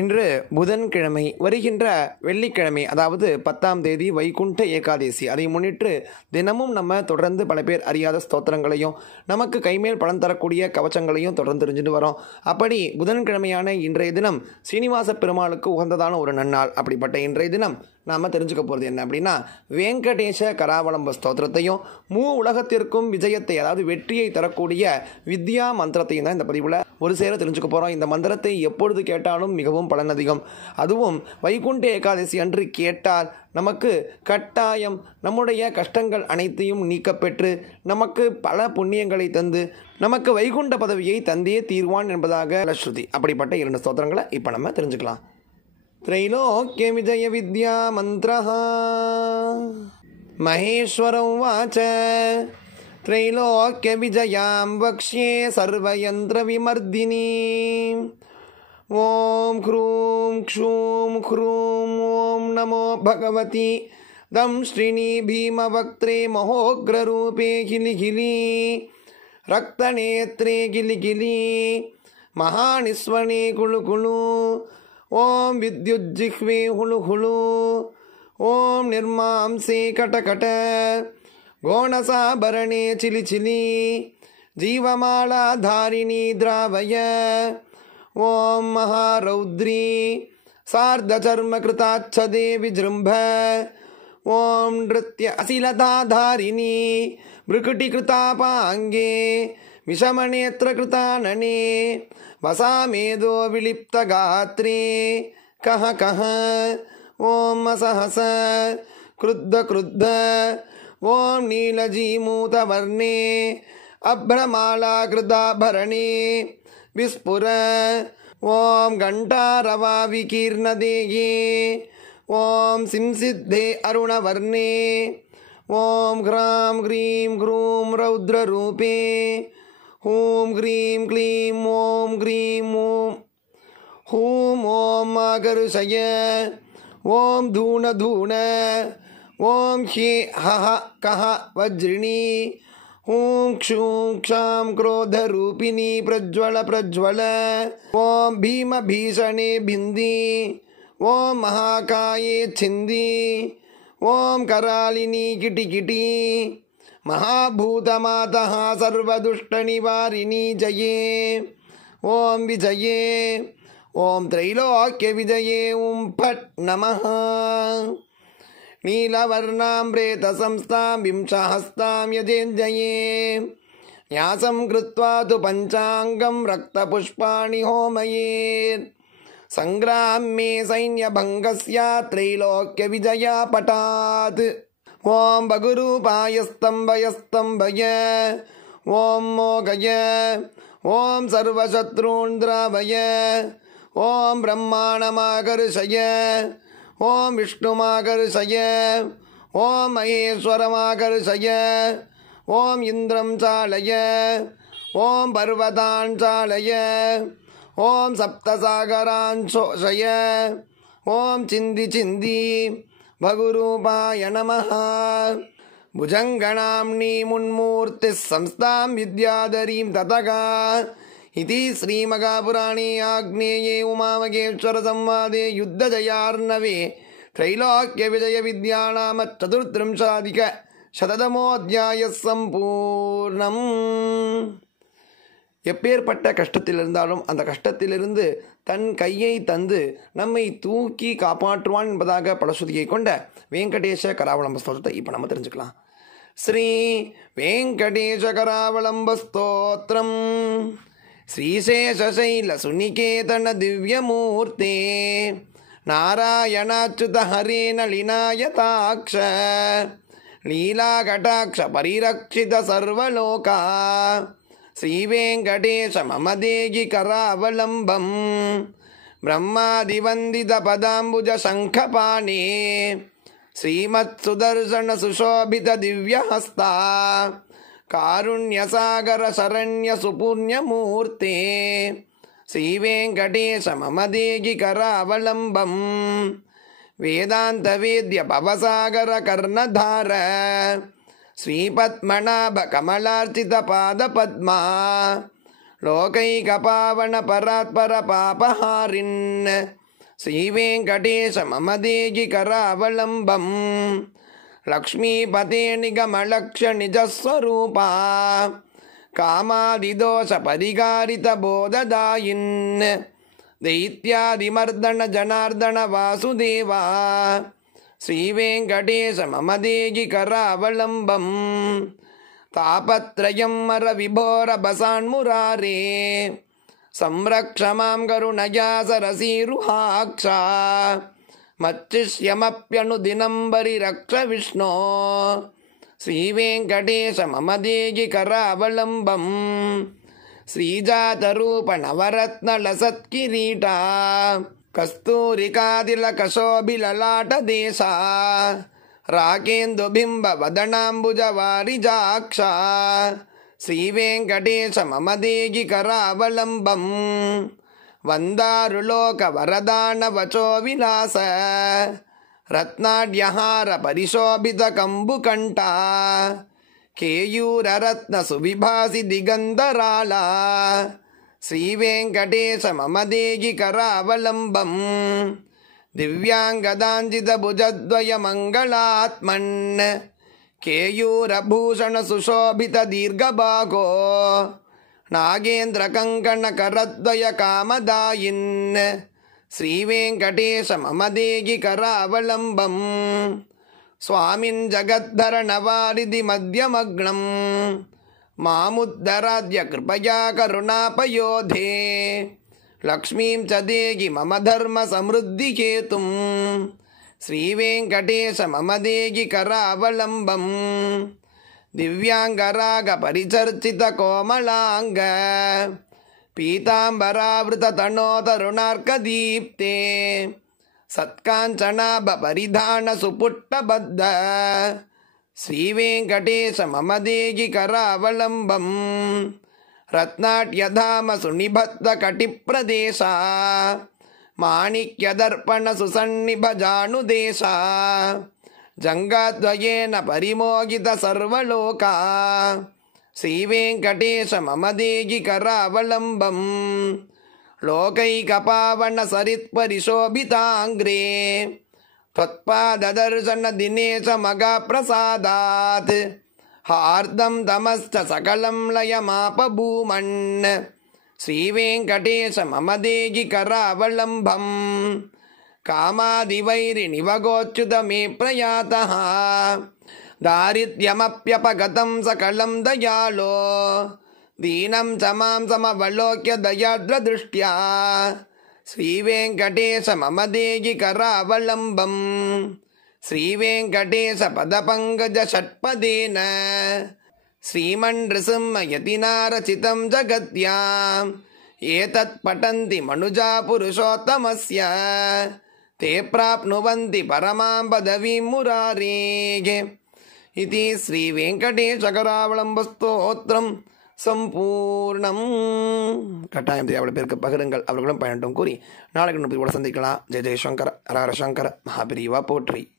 இன்று புதன்கிழமை, வருகின்ற வெள்ளிக்கிழமை, அதாவது 10ஆம் தேதி வைகுண்ட ஏகாதசி. அதை முன்னிட்டு தினமும் நம்ம தொடர்ந்து பல பேர் அறியாத ஸ்தோத்திரங்களையும் நமக்கு கைமேல் பலன் தரக்கூடிய கவச்சங்களையும் தொடர்ந்து தெரிஞ்சுட்டு வரோம். அப்படி புதன்கிழமையான இன்றைய தினம் ஸ்ரீனிவாச பெருமாளுக்கு உகந்ததான ஒரு நன்னாள். அப்படிப்பட்ட இன்றைய தினம் நாம் தெரிஞ்சுக்க போகிறது என்ன அப்படின்னா, வெங்கடேச கராவலம்ப ஸ்தோத்திரத்தையும் உலகத்திற்கும் விஜயத்தை, அதாவது வெற்றியை தரக்கூடிய வித்யா மந்திரத்தையும் தான் இந்த பதிவில் ஒரு சேர தெரிஞ்சுக்க போகிறோம். இந்த மந்திரத்தை எப்பொழுது கேட்டாலும் மிகவும் பலன் அதிகம். அதுவும் வைகுண்ட ஏகாதசி அன்று கேட்டால் நமக்கு கட்டாயம் நம்முடைய கஷ்டங்கள் அனைத்தையும் நீக்கப்பெற்று நமக்கு பல புண்ணியங்களை தந்து நமக்கு வைகுண்ட பதவியை தந்தே தீர்வான் என்பதாக ஸ்ருதி. அப்படிப்பட்ட 2 ஸ்தோத்திரங்களை இப்போ நம்ம தெரிஞ்சுக்கலாம். त्रैलोक्य विजय विद्या मंत्रः महेश्वरं वाच त्रैलोक्य विजयां वक्ष्ये सर्वयंत्र विमर्दिनी ओम ह्रूं क्षूं ह्रूं ओम नमो भगवती दंश्रिणी भीमवक्त्रे महोग्ररूपे गिलिगिली रक्तनेत्रे गिलिगिली महानिस्वने कुलुकुलु ओम विद्युज्जिह्वे हुलु हुलु ओम निर्मांसे कटकट गोणसाभरणे चिलि चिलि जीवमाला धारिणी द्रावय ओम महारौद्री सार्धचर्मकृताच्छदे विजृम्भ ओम नृत्य अशिलता धारिणी भ्रुकुटिकृतापाङ्गे विषमनेत्रकृतानने वसामेदो विलिप्तगात्रे कह कह ओम सहस क्रुद्ध क्रुद्ध ओम नीलजीमूतवर्णे अभ्रमालाकृताभरणे विस्फुर ओम घण्टारवाविकीर्णदेये ओम सिंसिद्धे अरुणवर्णे ओम घ्रां ग्रीं ग्रूं रौद्ररूपे ओम ग्रीं क्लीं ओम ग्रीं ओम हूं ओम आकर्षय ओम धून धून ओम ह्ये हः कः वज्रिणी ओम क्षूं क्षां क्रोधरूपिणी प्रज्वल प्रज्वल ओम भीम भीषणे भिन्दी ओम महाकाये छिन्दी ओम करालिनी किटि किटि महाभूतमातः सर्वदुष्टनिवारिणी जये ओम विजये ओम त्रैलोक्य विजये ओम फट् नमः नीलवर्णां प्रेतसंस्थां विंशहस्तां यजेञ्जये न्यासं कृत्वा तु पञ्चाङ्गं रक्तपुष्पाणि होमयेत् संग्रामे सैन्यभङ्गस्य त्रैलोक्य विजया पठात् ओम भगुरूपायस्तंभय ओम मोगय ओम सर्वशत्रून् द्रावय ओम ब्रह्माणमाकर्षय ओम विष्णुमाकर्षय ओम महेश्वरमाकर्षय ओम इन्द्रं चालय ओम पर्वतान् चालय ओम सप्तसागरान् शोषय ओम चिन्दी चिन्दी भगुरूपाय नमः भुजङ्गनाम्नी मुन्मूर्तिः संस्थां विद्याधरीं ततगा इति श्रीमहापुराणे आग्नेये उमामहेश्वर संवादे युद्धजयार्णवे त्रैलोक्य विजय विद्यानाम चतुर्त्रिंशाधिक शततमोऽध्यायः सम्पूर्णम्. எப்பேற்பட்ட கஷ்டத்தில் இருந்தாலும் அந்த கஷ்டத்திலிருந்து தன் கையை தந்து நம்மை தூக்கி காப்பாற்றுவான் என்பதாக பலஸ்ருதியை கொண்ட வெங்கடேச கராவலம்ப ஸ்தோத்திரத்தை இப்போ நம்ம தெரிஞ்சுக்கலாம். ஸ்ரீ வெங்கடேச கராவலம்ப ஸ்தோத்திரம். ஸ்ரீசேஷசைல சுனிகேதன திவ்யமூர்த்தே நாராயணாச்சுத ஹரே நளினாயதாக்ஷ லீலாகடாக்ஷ பரிரக்ஷித சர்வலோகா श्रीवेंकटेश मम देहि करावलंबं ब्रह्मादिवंदित पदांबुज शंखपाणे श्रीमत्सुदर्शन सुशोभित दिव्यहस्ता कारुण्यसागर शरण्य सुपुण्यमूर्ते श्रीवेंकटेश मम देहि करावलंबं वेदांत वेद्य भवसागर कर्णधार श्रीपद्मनाभ कमलार्चित पाद पद्मा लोकैकपावन परात्पर पापहारिन् ಶ್ರೀವೆಂಕಟೇಶ ಮಮ ದೇಗಿ ಕರಾವಲಂಬಂ ಲಕ್ಷ್ಮೀಪತೆ ನಿಗಮಲಕ್ಷ್ಯ ನಿಜ ಸ್ವರೂಪ ಕಾಮಾದಿದೋಷ ಪರಿಗಾರಿತ ಬೋಧದಾಯಿನ್ ದೈತ್ಯಾದಿಮರ್ದನ ಜನಾರ್ದನ ವಾಸುದೇವ ಶ್ರೀವೆಂಕಟೇಶ ಮಮ ದೇಗಿ ಕರಾವಲಂಬಂ ತಾಪತ್ರಯಂ ಮರ ವಿಭೋರ ಬಸಾನ್ಮುರಾರೇ ಸಂರಕ್ಷ ಮಾಂ ಕರುಣಯಾ ಸರಸೀರುಹಾಕ್ಷ ಮಚ್ಚಿಷ್ಯಮಪ್ಯನುದಿನಂಬರಿ ರಕ್ಷ ವಿಷ್ಣೋ ಶ್ರೀವೆಂಕಟೇಶ ಮಮ ದೇಗಿ ಕರಾವಲಂಬಂ ಶ್ರೀಜಾತರೂಪ ನವರತ್ನ ಲಸತ್ಕಿರೀಟ ಕಸ್ತೂರಿಕಾದಿಲಕ ಶೋಭಿಲಲಾಟ ದೇಶ ರಾಕೇಂದು ಬಿಂಬ ವದನಾಂಬುಜ ವಾರಿಜಾಕ್ಷ ಶ್ರೀವೆಂಕಟೇಶ ಮಮ ದೇಗಿ ಕರಾವಲಂಬಂ ವಂದಾರುಲೋಕ ವರದಾನ ವಚೋ ವಿಲಾಸ ರತ್ನಾಢ್ಯಹಾರ ಪರಿಶೋಭಿತ ಕಂಬುಕಂಠ ಕೇಯೂರ ರತ್ನ ಸುವಿಭಾಸಿ ದಿಗಂಧರಾಳ ಶ್ರೀವೆಂಕಟೇಶ ಮಮ ದೇಗಿ ಕರಾವಲಂಬಂ ದಿವ್ಯಾಂಗದಾಂಜಿತ ಭುಜದ್ವಯ ಮಂಗಳಾತ್ಮನ್ ಕೇಯೂರಭೂಷಣ ಸುಶೋಭಿತ ದೀರ್ಘಭಾಗೋ ನಾಗೇಂದ್ರ ಕಂಕಣ ಕರದ್ವಯ ಕಾಮದಾಯಿನ್ ಶ್ರೀವೆಂಕಟೇಶ ಮಮ ದೇಗಿ ಕರಾವಲಂಬಂ ಸ್ವಾಮಿನ್ ಜಗದ್ಧರಣ ವಾರಿಧಿ ಮಧ್ಯಮಗ್ನಂ ಮಾಮುದ್ಧರಾಧ್ಯ ಕೃಪಯಾ ಕರುಣಾಪಯೋಧೇ ಲಕ್ಷ್ಮೀಂ ಚ ದೇಗಿ ಮಮ ಧರ್ಮ ಸಮೃದ್ಧಿ ಹೇತುಂ ಶ್ರೀವೆಂಕಟೇಶ ಮಮ ದೇಗಿ ಕರಾವಲಂಬಂ ದಿವ್ಯಾಂಗರಾಗ ಪರಿಚರ್ಚಿತ ಕೋಮಲಾಂಗ ಪೀತಾಂಬರಾವೃತ ತನೋ ತರುಣಾರ್ಕ ದೀಪ್ತೆ ಸತ್ಕಾಂಚನಾಭ ಪರಿಧಾನ ಸುಪುಟ್ಟಬದ್ಧ ಶ್ರೀವೆಂಕಟೇಶ ಮಮ ದೇಗಿ ಕರಾವಲಂಬಂ ರತ್ನಾಟ್ಯಧಾಮ ಸುನಿಭತ್ತ ಕಟಿಪ್ರದೇಶ ಮಾಣಿಕ್ಯದರ್ಪಣ ಸುಸನ್ನಿಭ ಜಾನುದೇಶ ಜಂಗಾದ್ವಯೇನ ಪರಿಮೋಗಿತ ಸರ್ವಲೋಕ ಶ್ರೀವೆಂಕಟೇಶ ಮಮ ದೇಗಿ ಕರಾವಲಂಬಂ ಲೋಕೈಕಪಾವನ ಸರಿತ್ಪರಿಶೋಭಿತಾಂಗ್ರೇ ತ್ವತ್ಪಾದದರ್ಶನ ದಿನೇಶ ಮಗ ಪ್ರಸಾದಾತ್ ಹಾರ್ದಂ ತಮಶ್ಚ ಸಕಲಂ ಲಯಮಾಪಭೂಮನ್ ಶ್ರೀವೆಂಕಟೇಶ ಮಮ ದೇಗಿ ಕರಾವಲಂಬಂ ಕಾಮಾದಿವೈರಿ ನಿವಗೋಚ್ಯುತ ಮೇ ಪ್ರಯಾತಃ ದಾರಿದ್ರ್ಯಮಪ್ಯಪಗತಂ ಸಕಲಂ ದಯಾಳೋ ದೀನಂ ಚ ಮಾಂ ಸಮವಲೋಕ್ಯ ದಯಾರ್ದ್ರದೃಷ್ಟ್ಯಾ ಶ್ರೀವೆಂಕಟೇಶ ಮಮ ದೇಗಿ ಕರಾವಲಂಬಂ ಶ್ರೀವೆಂಕಟೇಶ ಪದಪಂಕಜ ಷಟ್ಪದೇನ ಶ್ರೀಮನ್ನೃಸಿಂಹ ಯತಿನಾರಚಿತಂ ಜಗತ್ಯಾಂ ಏತತ್ ಪಠಂತಿ ಮನುಜಾ ಪುರುಷೋತ್ತಮಸ್ಯ ತೇ ಪ್ರಾಪ್ನುವಂತಿ ಪರಮಾಂ ಪದವೀಂ ಮುರಾರೇಗೆ ಇತಿ ಶ್ರೀವೆಂಕಟೇಶ ಕರಾವಲಂಬ ಸ್ತೋತ್ರಂ சம்பூர்ணம். கட்டாயம் தேவையான பேருக்கு பகிருங்கள், அவர்களும் பயனட்டும் கூறி நாளைக்கு சந்திக்கலாம். ஜெய ஜெயசங்கர, ஹரஹர சங்கர, மகாபிரிவா போற்றி.